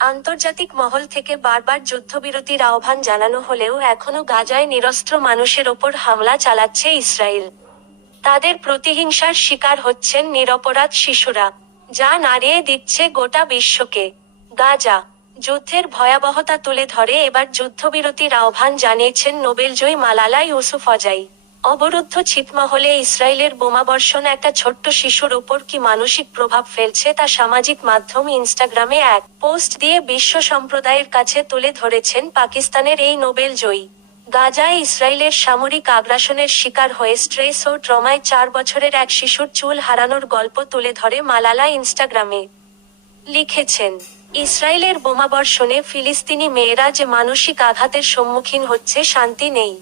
আন্তর্জাতিক মহল থেকে বারবার যুদ্ধবিরতির আহ্বান জানানো হলেও এখনও গাজায় নিরস্ত্র মানুষের ওপর হামলা চালাচ্ছে ইসরায়েল। তাদের প্রতিহিংসার শিকার হচ্ছেন নিরপরাধ শিশুরা, যা নাড়িয়ে দিচ্ছে গোটা বিশ্বকে। গাজা, যুদ্ধের ভয়াবহতা তুলে ধরে এবার যুদ্ধবিরতির আহ্বান জানিয়েছেন নোবেলজয়ী মালালা ইউসুফ অজাই। অবরুদ্ধ ছিটমহলে ইসরায়েলের বোমাবর্ষণ একটা ছোট্ট শিশুর ওপর কি মানসিক প্রভাব ফেলছে তা সামাজিক মাধ্যম ইনস্টাগ্রামে এক পোস্ট দিয়ে বিশ্ব সম্প্রদায়ের কাছে তুলে ধরেছেন পাকিস্তানের এই নোবেল জয়ী। গাজায় ইসরায়েলের সামরিক আগ্রাসনের শিকার হয়ে স্ট্রেস ও ট্রমায় চার বছরের এক শিশুর চুল হারানোর গল্প তুলে ধরে মালালা ইনস্টাগ্রামে। লিখেছেন, ইসরায়েলের বোমাবর্ষণে ফিলিস্তিনি মেয়েরা যে মানসিক আঘাতের সম্মুখীন হচ্ছে শান্তি নেই।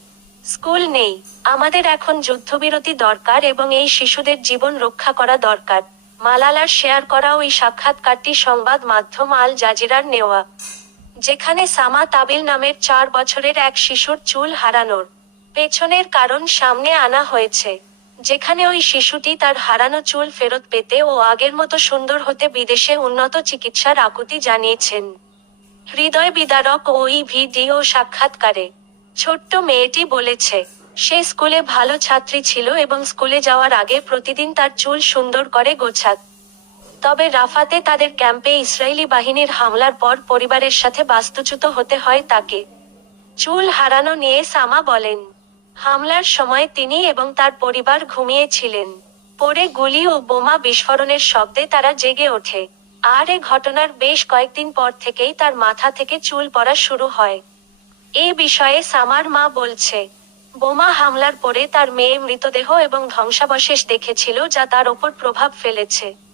স্কুল নেই। আমাদের এখন যুদ্ধবিরতি দরকার এবং এই শিশুদের জীবন রক্ষা করা দরকার। মালালার শেয়ার করা ওই সাক্ষাৎকারটি সংবাদ মাধ্যম আল জাজিরার নেওয়া। যেখানে সামা তাবিল নামের চার বছরের এক শিশুর চুল হারানোর পেছনের কারণ সামনে আনা হয়েছে। যেখানে ওই শিশুটি তার হারানো চুল ফেরত পেতে ও আগের মতো সুন্দর হতে বিদেশে উন্নত চিকিৎসার আকুতি জানিয়েছেন। হৃদয় বিদারক ওই ভিডিও সাক্ষাৎকারে ছোট্ট মেয়েটি বলেছে, সে স্কুলে ভালো ছাত্রী ছিল এবং স্কুলে যাওয়ার আগে প্রতিদিন তার চুল সুন্দর করে গোছাত। তবে রাফাতে তাদের ক্যাম্পে ইসরায়েলি বাহিনীর হামলার পর পরিবারের সাথে বাস্তুচ্যুত হতে হয় তাকে। চুল হারানো নিয়ে সামা বলেন, হামলার সময় তিনি এবং তার পরিবার ঘুমিয়েছিলেন। পরে গুলি ও বোমা বিস্ফোরণের শব্দে তারা জেগে ওঠে। আর এ ঘটনার বেশ কয়েকদিন পর থেকেই তার মাথা থেকে চুল পড়া শুরু হয়। এ বিষয়ে সামার মা বলছে, বোমা হামলার পরে তার মেয়ে মৃতদেহ এবং ধ্বংসাবশেষ দেখেছিল যা তার ওপর প্রভাব ফেলেছে।